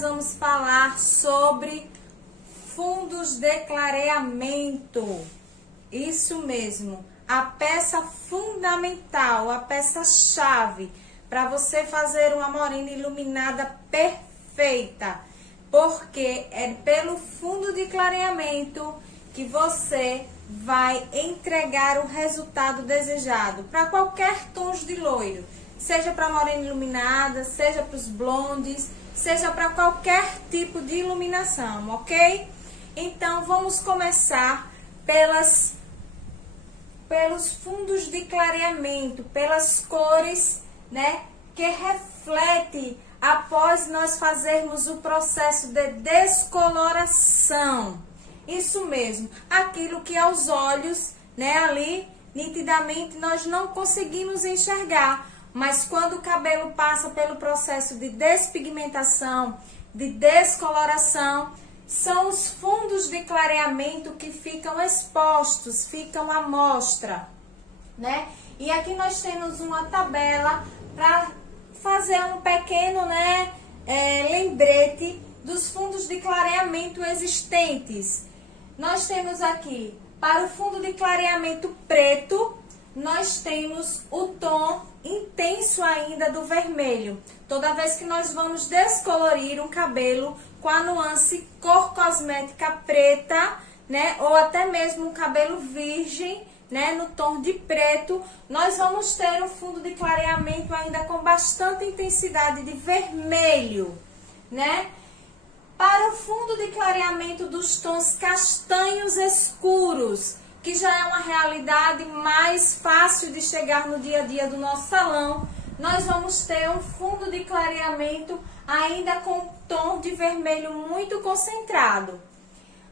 Vamos falar sobre fundos de clareamento. Isso mesmo, a peça fundamental, a peça-chave para você fazer uma morena iluminada perfeita, porque é pelo fundo de clareamento que você vai entregar o resultado desejado para qualquer tons de loiro, seja para morena iluminada, seja para os blondes, seja para qualquer tipo de iluminação, ok? Então, vamos começar pelos fundos de clareamento, pelas cores, né, que reflete após nós fazermos o processo de descoloração. Isso mesmo, aquilo que aos olhos, né, ali, nitidamente nós não conseguimos enxergar. Mas quando o cabelo passa pelo processo de despigmentação, de descoloração, são os fundos de clareamento que ficam expostos, ficam à mostra, né? E aqui nós temos uma tabela para fazer um pequeno, né, lembrete dos fundos de clareamento existentes. Nós temos aqui, para o fundo de clareamento preto, nós temos o tom intenso ainda do vermelho. Toda vez que nós vamos descolorir um cabelo com a nuance cor cosmética preta, né, ou até mesmo um cabelo virgem, né, no tom de preto, nós vamos ter um fundo de clareamento ainda com bastante intensidade de vermelho, né? Para o fundo de clareamento dos tons castanhos escuros, que já é uma realidade mais fácil de chegar no dia a dia do nosso salão, nós vamos ter um fundo de clareamento ainda com tom de vermelho muito concentrado.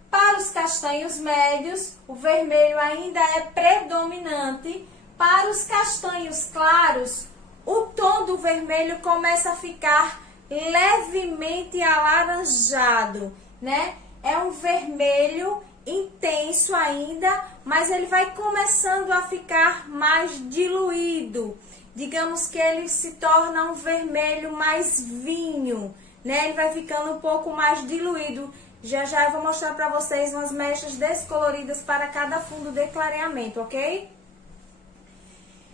Para os castanhos médios, o vermelho ainda é predominante. Para os castanhos claros, o tom do vermelho começa a ficar levemente alaranjado, né? É um vermelho intenso ainda, mas ele vai começando a ficar mais diluído. Digamos que ele se torna um vermelho mais vinho, né? Ele vai ficando um pouco mais diluído. Já já eu vou mostrar para vocês umas mechas descoloridas para cada fundo de clareamento, ok?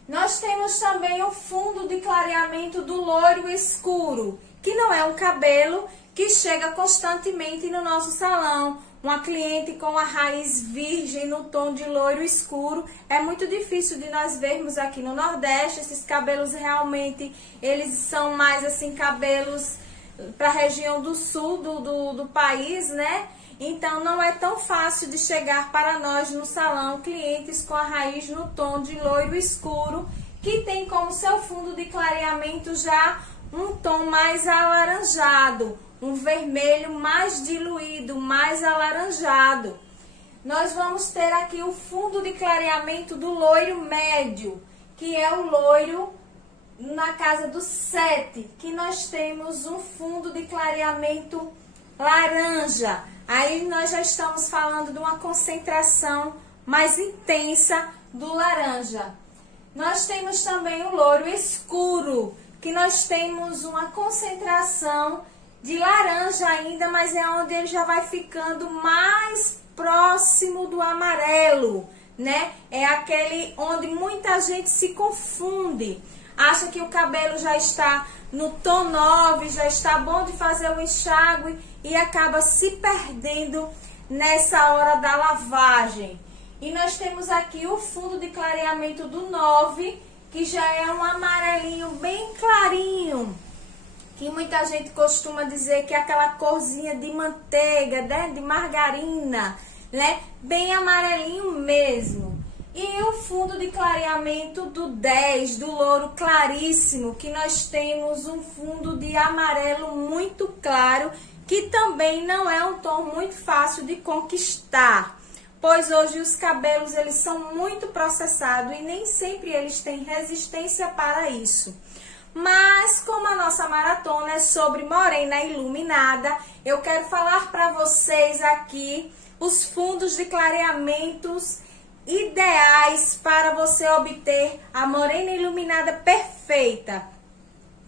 Nós temos também o fundo de clareamento do loiro escuro, que não é um cabelo que chega constantemente no nosso salão. Uma cliente com a raiz virgem no tom de loiro escuro, é muito difícil de nós vermos aqui no Nordeste. Esses cabelos realmente, eles são mais assim, cabelos para a região do sul do país, né? Então, não é tão fácil de chegar para nós no salão clientes com a raiz no tom de loiro escuro, que tem como seu fundo de clareamento já um tom mais alaranjado, um vermelho mais diluído, mais alaranjado. Nós vamos ter aqui o fundo de clareamento do loiro médio, que é o loiro na casa do 7, que nós temos um fundo de clareamento laranja. Aí nós já estamos falando de uma concentração mais intensa do laranja. Nós temos também o loiro escuro, que nós temos uma concentração de laranja ainda, mas é onde ele já vai ficando mais próximo do amarelo, né? É aquele onde muita gente se confunde. Acha que o cabelo já está no tom 9, já está bom de fazer o enxágue e acaba se perdendo nessa hora da lavagem. E nós temos aqui o fundo de clareamento do 9, que já é um amarelinho bem clarinho, que muita gente costuma dizer que é aquela corzinha de manteiga, né? De margarina, né? Bem amarelinho mesmo. E o fundo de clareamento do 10, do louro claríssimo, que nós temos um fundo de amarelo muito claro, que também não é um tom muito fácil de conquistar, pois hoje os cabelos eles são muito processados e nem sempre eles têm resistência para isso. Mas como a nossa maratona é sobre morena iluminada, eu quero falar para vocês aqui os fundos de clareamentos ideais para você obter a morena iluminada perfeita.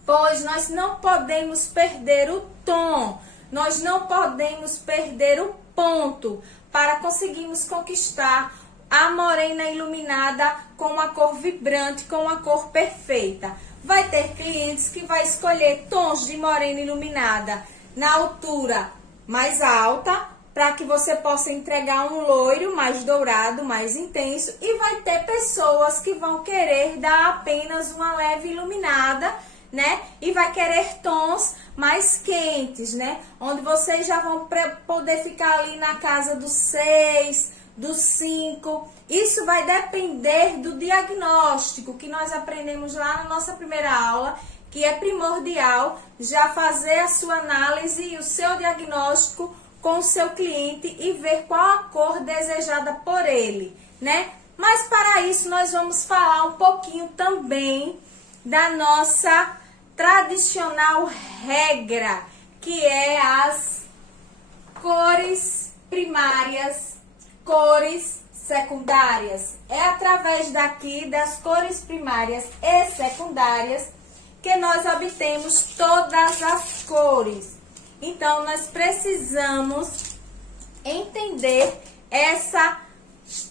Pois nós não podemos perder o tom. nós não podemos perder o ponto para conseguirmos conquistar a morena iluminada com uma cor vibrante, com uma cor perfeita. Vai ter clientes que vai escolher tons de morena iluminada na altura mais alta, para que você possa entregar um loiro mais dourado, mais intenso. E vai ter pessoas que vão querer dar apenas uma leve iluminada, né? E vai querer tons mais quentes, né? Onde vocês já vão poder ficar ali na casa dos 6, dos 5. Isso vai depender do diagnóstico que nós aprendemos lá na nossa primeira aula, que é primordial já fazer a sua análise e o seu diagnóstico com o seu cliente e ver qual a cor desejada por ele, né? Mas para isso nós vamos falar um pouquinho também da nossa tradicional regra, que é as cores primárias, cores secundárias. É através daqui das cores primárias e secundárias que nós obtemos todas as cores. Então, nós precisamos entender essas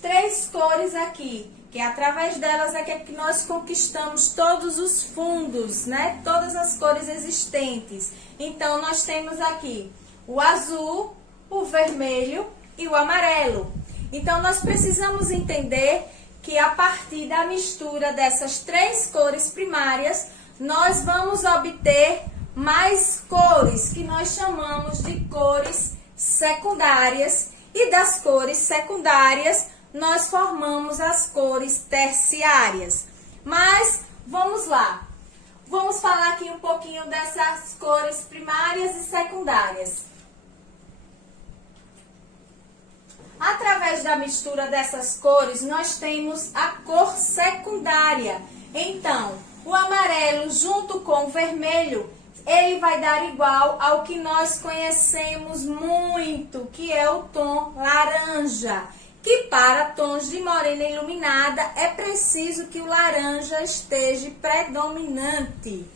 3 cores aqui, que através delas é que nós conquistamos todos os fundos, né? Todas as cores existentes. Então, nós temos aqui o azul, o vermelho e o amarelo. Então, nós precisamos entender que a partir da mistura dessas 3 cores primárias, nós vamos obter mais cores, que nós chamamos de cores secundárias, e das cores secundárias nós formamos as cores terciárias. Mas vamos lá, vamos falar aqui um pouquinho dessas cores primárias e secundárias. Através da mistura dessas cores, nós temos a cor secundária. Então, o amarelo junto com o vermelho, ele vai dar igual ao que nós conhecemos muito, que é o tom laranja. Que para tons de morena iluminada é preciso que o laranja esteja predominante.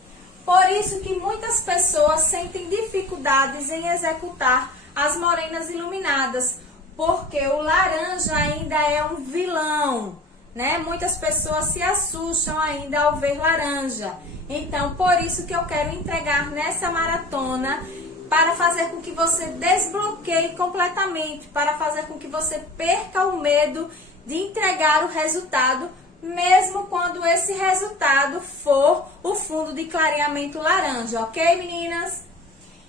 Por isso que muitas pessoas sentem dificuldades em executar as morenas iluminadas, porque o laranja ainda é um vilão, né? Muitas pessoas se assustam ainda ao ver laranja. Então, por isso que eu quero entregar nessa maratona, para fazer com que você desbloqueie completamente, para fazer com que você perca o medo de entregar o resultado, mesmo quando esse resultado for o fundo de clareamento laranja, ok, meninas?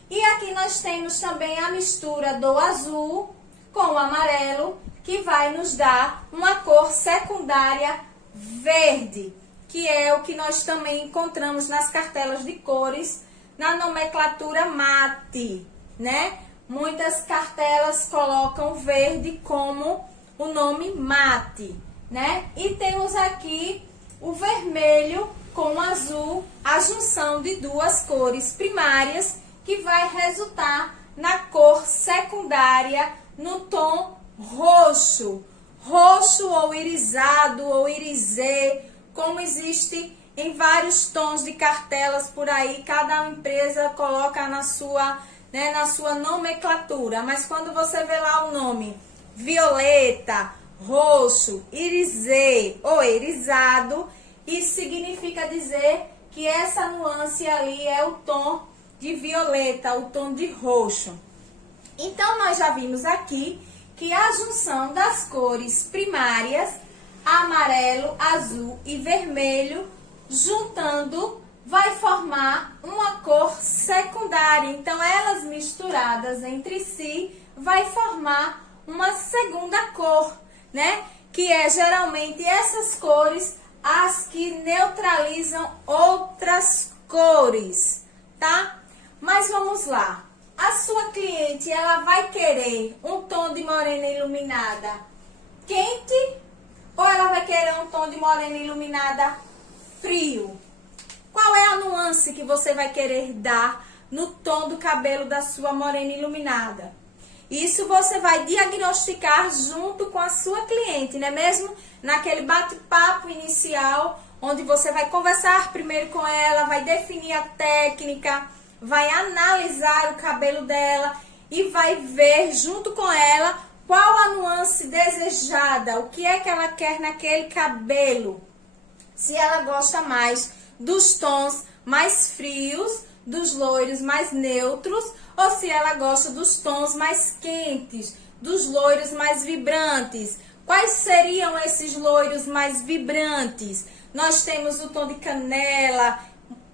E aqui nós temos também a mistura do azul com o amarelo, que vai nos dar uma cor secundária verde, que é o que nós também encontramos nas cartelas de cores, na nomenclatura mate, né? Muitas cartelas colocam verde como o nome mate, né? E temos aqui o vermelho com o azul, a junção de 2 cores primárias, que vai resultar na cor secundária no tom roxo. Roxo ou irisado ou irisê, como existe em vários tons de cartelas por aí, cada empresa coloca na sua nomenclatura. Mas quando você vê lá o nome violeta, roxo, irisê ou irisado, isso significa dizer que essa nuance ali é o tom de violeta, o tom de roxo. Então, nós já vimos aqui que a junção das cores primárias, amarelo, azul e vermelho, juntando, vai formar uma cor secundária. Então, elas misturadas entre si, vai formar uma segunda cor, né? Que é geralmente essas cores as que neutralizam outras cores, tá? Mas vamos lá. A sua cliente, ela vai querer um tom de morena iluminada quente ou ela vai querer um tom de morena iluminada frio? Qual é a nuance que você vai querer dar no tom do cabelo da sua morena iluminada? Isso você vai diagnosticar junto com a sua cliente, não é mesmo? Naquele bate-papo inicial, onde você vai conversar primeiro com ela, vai definir a técnica, vai analisar o cabelo dela e vai ver junto com ela qual a nuance desejada, o que é que ela quer naquele cabelo. Se ela gosta mais dos tons mais frios, dos loiros mais neutros, ou se ela gosta dos tons mais quentes, dos loiros mais vibrantes. Quais seriam esses loiros mais vibrantes? Nós temos o tom de canela,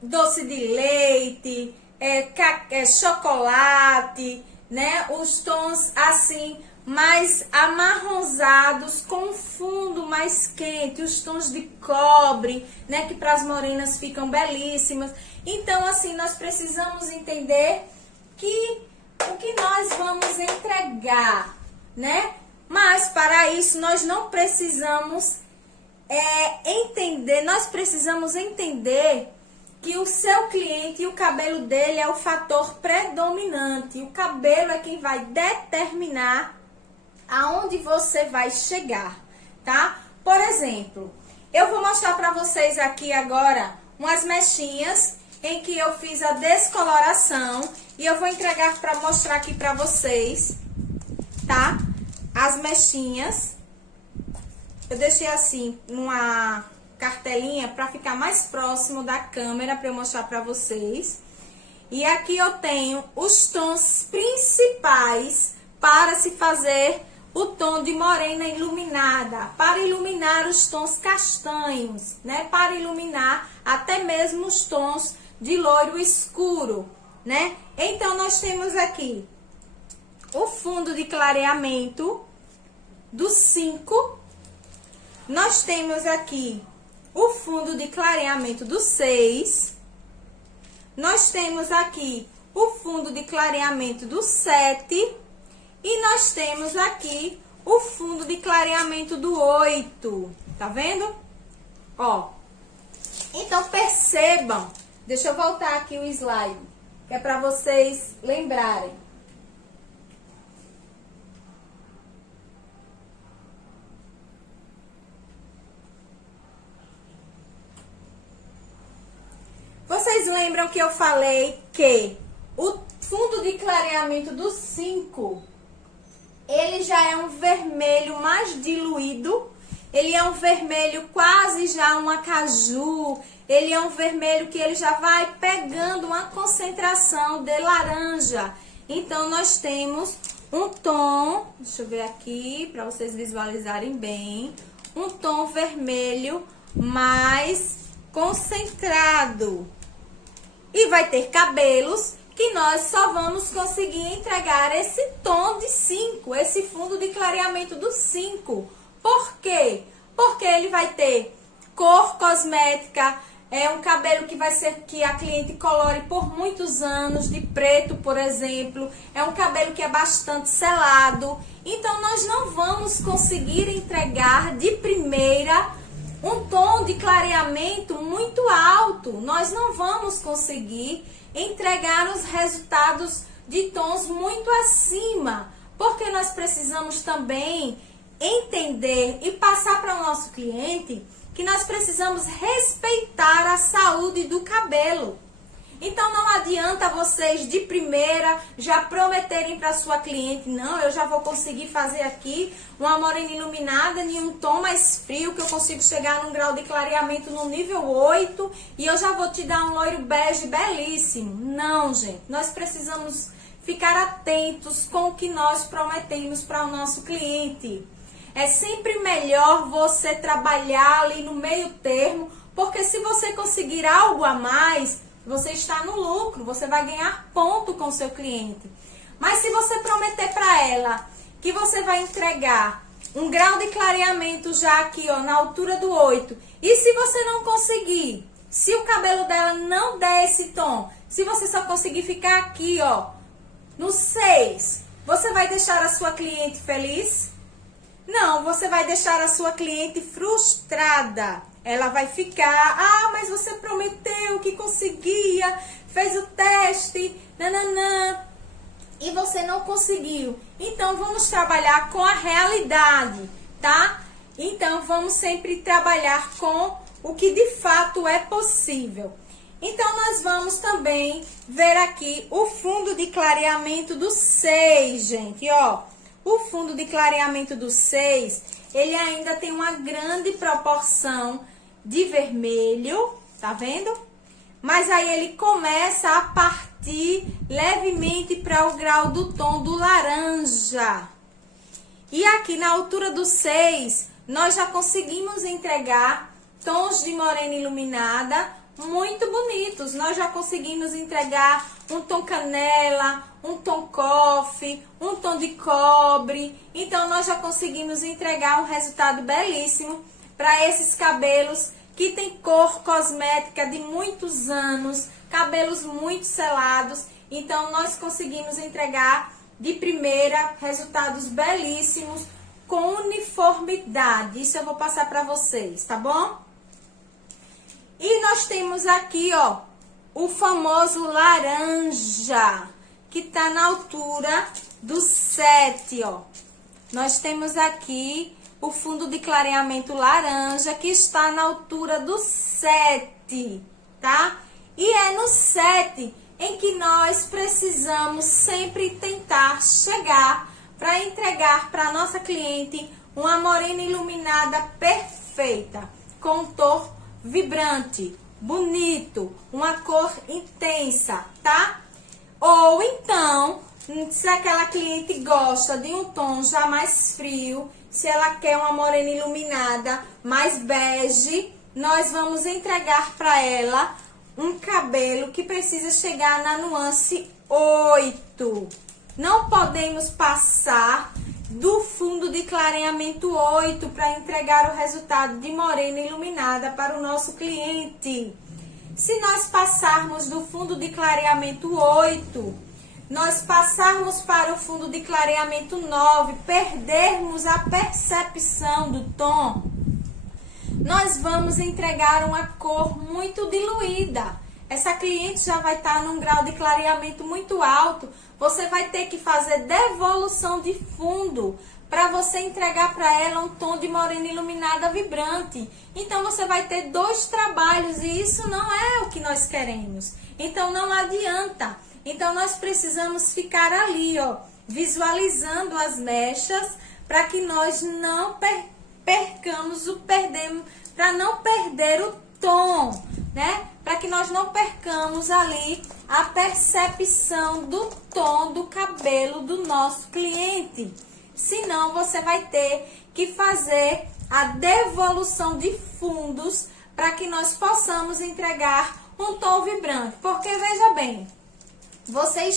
doce de leite, chocolate, né? Os tons assim mais amarronzados com fundo mais quente, os tons de cobre, né, que para as morenas ficam belíssimas. Então, assim, nós precisamos entender que o que nós vamos entregar, né? Mas para isso nós não precisamos entender, nós precisamos entender que o seu cliente e o cabelo dele é o fator predominante. O cabelo é quem vai determinar aonde você vai chegar, tá? Por exemplo, eu vou mostrar para vocês aqui agora umas mechinhas em que eu fiz a descoloração e eu vou entregar para mostrar aqui para vocês, tá? As mechinhas. Eu deixei assim numa cartelinha para ficar mais próximo da câmera para eu mostrar para vocês. E aqui eu tenho os tons principais para se fazer o tom de morena iluminada, para iluminar os tons castanhos, né? Para iluminar até mesmo os tons de loiro escuro, né? Então, nós temos aqui o fundo de clareamento do 5. Nós temos aqui o fundo de clareamento do 6. Nós temos aqui o fundo de clareamento do 7. E nós temos aqui o fundo de clareamento do 8. Tá vendo? Ó. Então, percebam. Deixa eu voltar aqui o slide, que é para vocês lembrarem. Vocês lembram que eu falei que o fundo de clareamento do 5, ele já é um vermelho mais diluído, ele é um vermelho quase já um acaju, ele é um vermelho que ele já vai pegando uma concentração de laranja. Então, nós temos um tom, deixa eu ver aqui para vocês visualizarem bem, um tom vermelho mais concentrado. E vai ter cabelos que nós só vamos conseguir entregar esse tom de 5, esse fundo de clareamento do 5. Por quê? Porque ele vai ter cor cosmética, é um cabelo que vai ser que a cliente colore por muitos anos, de preto, por exemplo. É um cabelo que é bastante selado. Então, nós não vamos conseguir entregar de primeira um tom de clareamento muito alto. Nós não vamos conseguir entregar os resultados de tons muito acima, porque nós precisamos também entender e passar para o nosso cliente que nós precisamos respeitar a saúde do cabelo. Então, não adianta vocês de primeira já prometerem para sua cliente, não, eu já vou conseguir fazer aqui uma morena iluminada em um tom mais frio, que eu consigo chegar num grau de clareamento no nível 8 e eu já vou te dar um loiro bege belíssimo. Não, gente, nós precisamos ficar atentos com o que nós prometemos para o nosso cliente. É sempre melhor você trabalhar ali no meio termo, porque se você conseguir algo a mais, você está no lucro, você vai ganhar ponto com o seu cliente. Mas se você prometer para ela que você vai entregar um grau de clareamento já aqui, ó, na altura do 8, e se você não conseguir, se o cabelo dela não der esse tom, se você só conseguir ficar aqui, ó, no 6, você vai deixar a sua cliente feliz? Não, você vai deixar a sua cliente frustrada. Ela vai ficar, mas você prometeu que conseguia, fez o teste, nananã, e você não conseguiu. Então, vamos trabalhar com a realidade, tá? Então, vamos sempre trabalhar com o que de fato é possível. Então, nós vamos também ver aqui o fundo de clareamento do 6, gente, ó. O fundo de clareamento do 6, ele ainda tem uma grande proporção de vermelho, tá vendo? Mas aí ele começa a partir levemente para o grau do tom do laranja. E aqui na altura do 6, nós já conseguimos entregar tons de morena iluminada muito bonitos. Nós já conseguimos entregar um tom canela, um tom coffee, um tom de cobre. Então, nós já conseguimos entregar um resultado belíssimo para esses cabelos que tem cor cosmética de muitos anos, cabelos muito selados. Então, nós conseguimos entregar de primeira resultados belíssimos com uniformidade. Isso eu vou passar para vocês, tá bom? E nós temos aqui, ó, o famoso laranja, que tá na altura do 7, ó. Nós temos aqui o fundo de clareamento laranja, que está na altura do 7, tá? E é no 7 em que nós precisamos sempre tentar chegar para entregar para nossa cliente uma morena iluminada perfeita, com um tom vibrante, bonito, uma cor intensa, tá? Ou então, se aquela cliente gosta de um tom já mais frio, se ela quer uma morena iluminada mais bege, nós vamos entregar para ela um cabelo que precisa chegar na nuance 8. Não podemos passar do fundo de clareamento 8 para entregar o resultado de morena iluminada para o nosso cliente. Se nós passarmos do fundo de clareamento 8, nós passarmos para o fundo de clareamento 9, perdermos a percepção do tom, nós vamos entregar uma cor muito diluída. Essa cliente já vai estar num grau de clareamento muito alto. Você vai ter que fazer devolução de fundo para você entregar para ela um tom de morena iluminada vibrante. Então, você vai ter dois trabalhos e isso não é o que nós queremos. Então, não adianta. Então, nós precisamos ficar ali, ó, visualizando as mechas para que nós não para não perder o tom, né? Para que nós não percamos ali a percepção do tom do cabelo do nosso cliente. Senão, você vai ter que fazer a devolução de fundos para que nós possamos entregar um tom vibrante. Porque, veja bem, você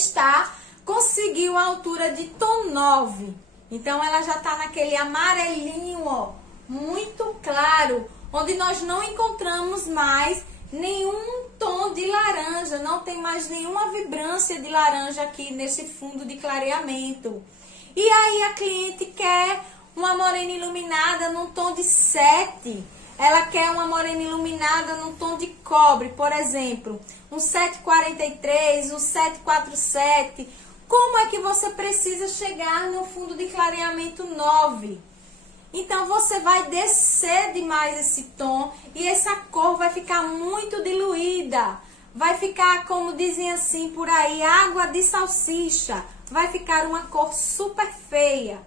conseguiu a altura de tom 9. Então, ela já está naquele amarelinho, ó, muito claro, onde nós não encontramos mais nenhum tom de laranja, não tem mais nenhuma vibrância de laranja aqui nesse fundo de clareamento. E aí a cliente quer uma morena iluminada num tom de 7, ela quer uma morena iluminada num tom de cobre, por exemplo, um 743, um 747. Como é que você precisa chegar no fundo de clareamento 9? Então, você vai descer demais esse tom e essa cor vai ficar muito diluída. Vai ficar, como dizem assim por aí, água de salsicha. Vai ficar uma cor super feia.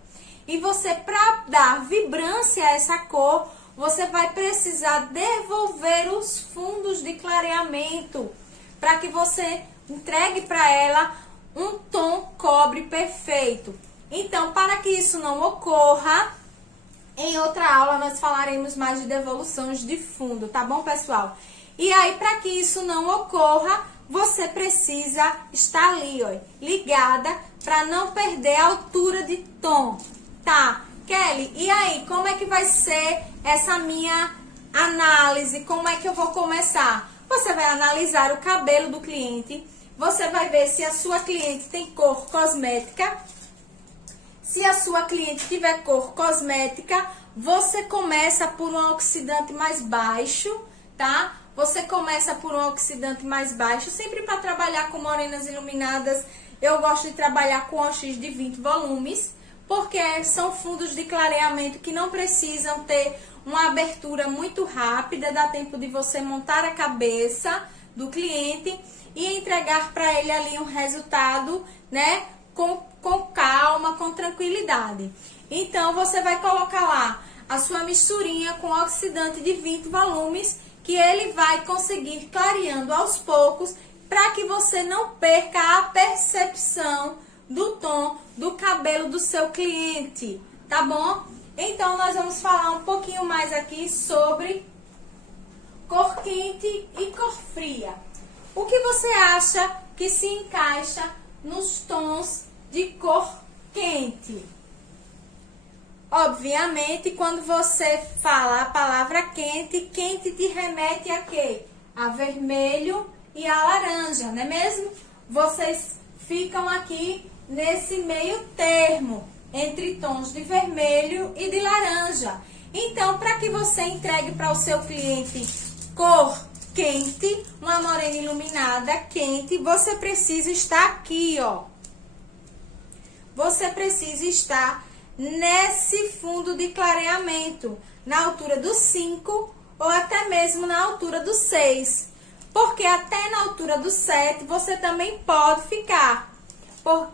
E você, para dar vibrância a essa cor, você vai precisar devolver os fundos de clareamento para que você entregue para ela um tom cobre perfeito. Então, para que isso não ocorra, em outra aula nós falaremos mais de devoluções de fundo, tá bom, pessoal? E aí, para que isso não ocorra, você precisa estar ali, ó, ligada, para não perder a altura de tom, tá? Kelly, e aí, como é que vai ser essa minha análise? Como é que eu vou começar? Você vai analisar o cabelo do cliente, você vai ver se a sua cliente tem cor cosmética. Se a sua cliente tiver cor cosmética, você começa por um oxidante mais baixo, tá? Você começa por um oxidante mais baixo. Sempre para trabalhar com morenas iluminadas, eu gosto de trabalhar com OX de 20 volumes, porque são fundos de clareamento que não precisam ter uma abertura muito rápida, dá tempo de você montar a cabeça, do cliente e entregar para ele ali um resultado, né, com calma, com tranquilidade. Então, você vai colocar lá a sua misturinha com oxidante de 20 volumes, que ele vai conseguir clareando aos poucos, para que você não perca a percepção do tom do cabelo do seu cliente, tá bom? Então, nós vamos falar um pouquinho mais aqui sobre cor quente e cor fria. O que você acha que se encaixa nos tons de cor quente? Obviamente, quando você fala a palavra quente, quente te remete a quê? A vermelho e a laranja, não é mesmo? Vocês ficam aqui nesse meio termo, entre tons de vermelho e de laranja. Então, para que você entregue para o seu cliente cor quente, uma morena iluminada quente, você precisa estar aqui, ó. Você precisa estar nesse fundo de clareamento, na altura do 5 ou até mesmo na altura do 6. Porque até na altura do 7 você também pode ficar.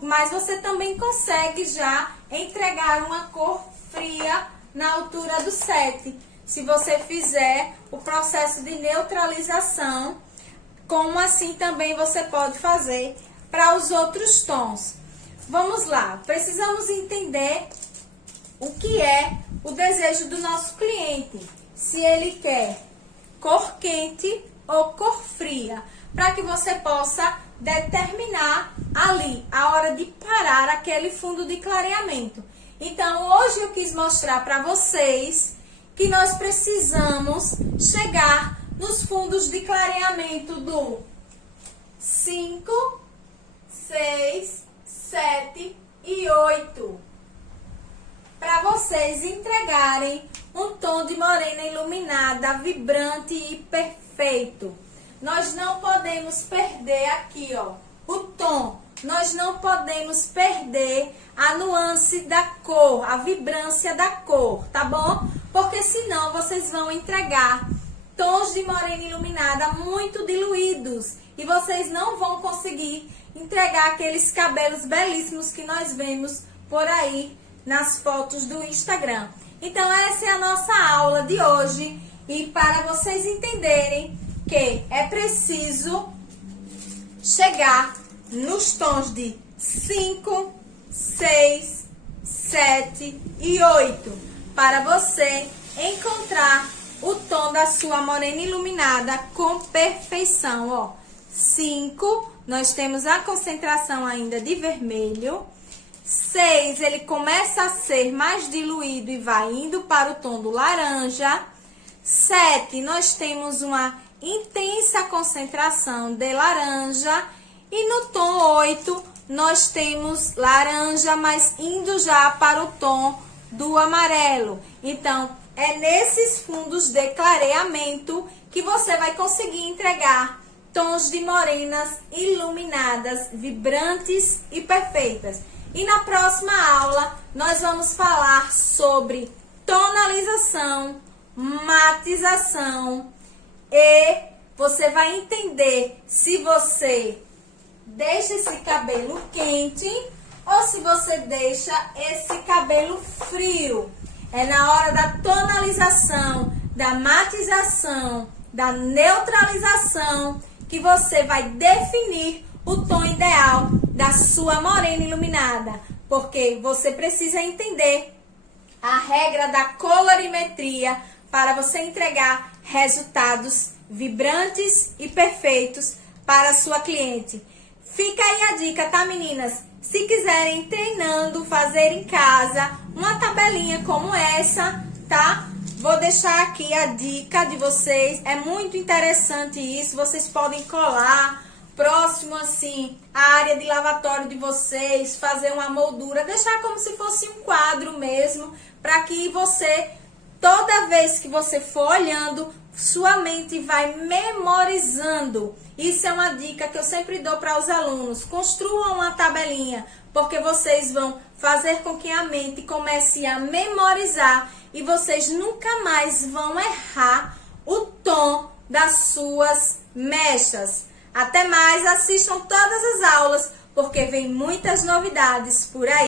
Mas você também consegue já entregar uma cor fria na altura do 7. Se você fizer o processo de neutralização, como assim também você pode fazer para os outros tons. Vamos lá, precisamos entender o que é o desejo do nosso cliente. Se ele quer cor quente ou cor fria, para que você possa determinar ali a hora de parar aquele fundo de clareamento. Então, hoje eu quis mostrar para vocês que nós precisamos chegar nos fundos de clareamento do 5, 6, 7 e 8. Para vocês entregarem um tom de morena iluminada, vibrante e perfeito. Nós não podemos perder aqui, ó, o tom. Nós não podemos perder a nuance da cor, a vibrância da cor, tá bom? Porque senão vocês vão entregar tons de morena iluminada muito diluídos e vocês não vão conseguir entregar aqueles cabelos belíssimos que nós vemos por aí nas fotos do Instagram. Então, essa é a nossa aula de hoje. E para vocês entenderem que é preciso chegar nos tons de 5, 6, 7 e 8. Para você encontrar o tom da sua morena iluminada com perfeição, ó. 5, nós temos a concentração ainda de vermelho. 6, ele começa a ser mais diluído e vai indo para o tom do laranja. 7, nós temos uma intensa concentração de laranja. E no tom 8, nós temos laranja, mas indo já para o tom do amarelo. Então, é nesses fundos de clareamento que você vai conseguir entregar tons de morenas iluminadas, vibrantes e perfeitas. E na próxima aula, nós vamos falar sobre tonalização, matização e você vai entender se você deixa esse cabelo quente ou se você deixa esse cabelo frio. É na hora da tonalização, da matização, da neutralização que você vai definir o tom ideal da sua morena iluminada, porque você precisa entender a regra da colorimetria para você entregar resultados vibrantes e perfeitos para a sua cliente. Fica aí a dica, tá, meninas? Se quiserem treinando, fazer em casa uma tabelinha como essa, tá? Vou deixar aqui a dica de vocês. É muito interessante isso. Vocês podem colar próximo, assim, à área de lavatório de vocês, fazer uma moldura, deixar como se fosse um quadro mesmo, para que você, toda vez que você for olhando, sua mente vai memorizando. Isso é uma dica que eu sempre dou para os alunos. Construam uma tabelinha, porque vocês vão fazer com que a mente comece a memorizar e vocês nunca mais vão errar o tom das suas mechas. Até mais, assistam todas as aulas, porque vem muitas novidades por aí.